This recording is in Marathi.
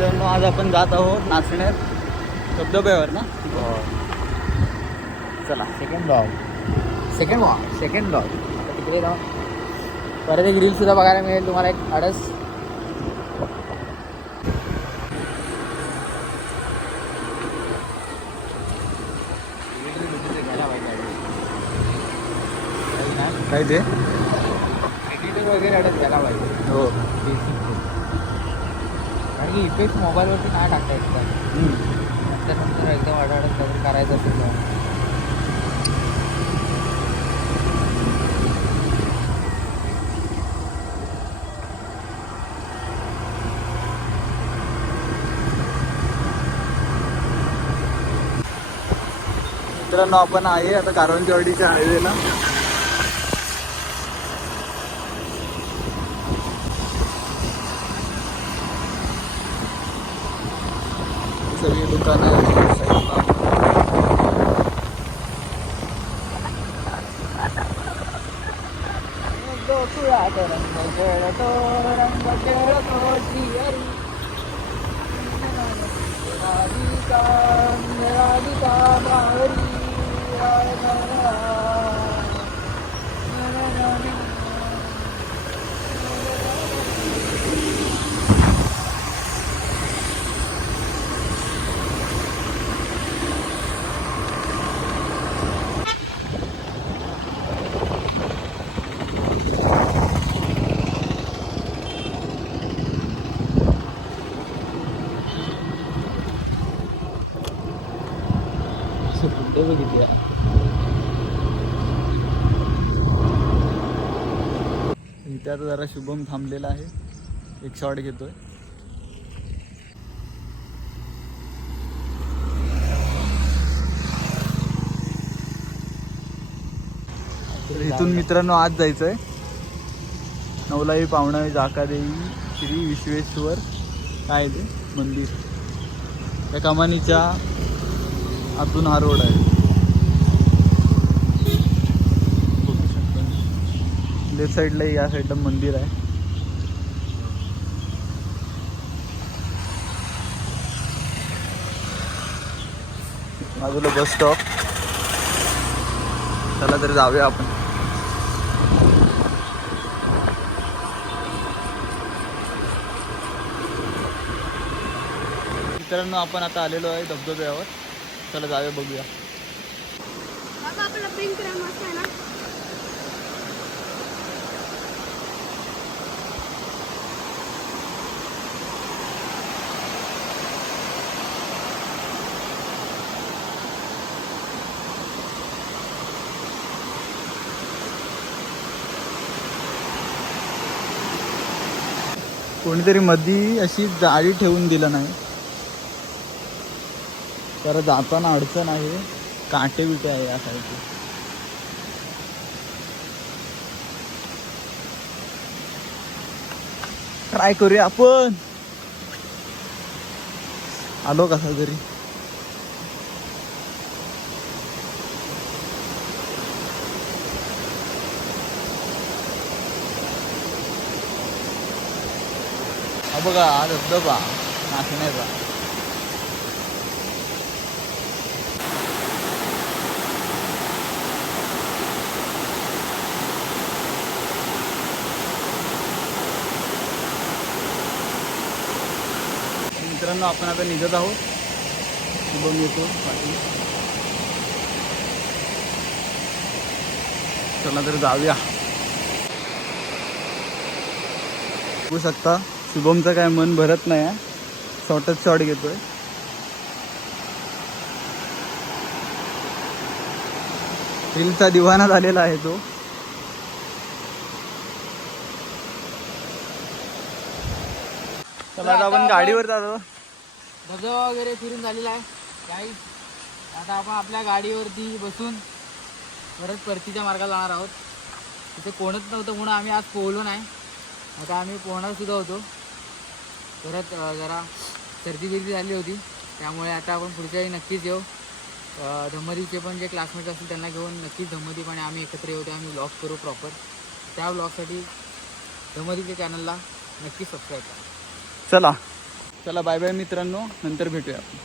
मित्रांनो आज आपण जात आहोत नाचण्यात धबधब्यावर ना. चला सेकंड ब्लॉग आता तिकडे जाऊन परत एक रील सुद्धा बघायला मिळेल तुम्हाला एक आडस. काय ते वगैरे अडत घ्यायला पाहिजे. हो कारण की इफेक्ट मोबाईलवरती नाही टाकता येत का नंतर एकदम अडत काहीतरी करायचं असेल तर. मित्रांनो आपण आहे आता कारंजवाडीच्या हायवेला. सगळी दुकानं कुठे बघितल्या. इथे आता जरा शुभम थांबलेला आहे, एक शॉट घेतोय. इथून मित्रांनो आज जायचंय नवलाई पावणा जाकादेवी श्री विश्वेश्वर काय ते मंदिर. त्या कमानीच्या आतून हा रोड आहे. लेफ्ट साईडला या साईडला मंदिर आहे. बाजूला बस स्टॉप. चला तर जाऊया आपण. मित्रांनो आपण आता आलेलो आहे धबधब्यावर. चला जाऊया बघूया. कोणीतरी मधी अशी जाळी ठेवून दिलं नाही, तर जाताना अडचण आहे. काटे बिटे आहे या साईडला. ट्राय करूया आपण. आलो कसा तरी. हा बघा हा धबधबा नाचण्याचा. मित्रांनो आपण आता निघत आहोत. शुभम येतो पाठी. चला तर जाऊया. बघू शकता शुभमचं काय मन भरत नाही आहे, शॉर्टच शॉट घेतोय. रीलचा दिवाना झालेला आहे तो. चला आता आपण गाडीवर जातो. धबधबा वगैरे फिरून झालेला आहे काही. आता आपण आपल्या गाडीवरती बसून परत परतीच्या मार्गाला जाणार आहोत. तिथे कोणच नव्हतं म्हणून आम्ही आज पोहलो नाही. आता आम्ही पोहणार सुद्धा होतो. परत जरा सर्दी बिर्दी झाली होती, त्यामुळे आता आपण पुढच्या वेळी नक्कीच येऊ. धम्मदीचे पण जे क्लासमेट असतील त्यांना घेऊन नक्कीच धम्मदीपणे आम्ही एकत्र येऊ. ते आम्ही व्लॉग करू प्रॉपर. त्या व्लॉगसाठी धम्मदीच्या चॅनलला नक्कीच सबस्क्राईब करा. चला चला बाय बाय मित्रांनो, नंतर भेटूया आपण.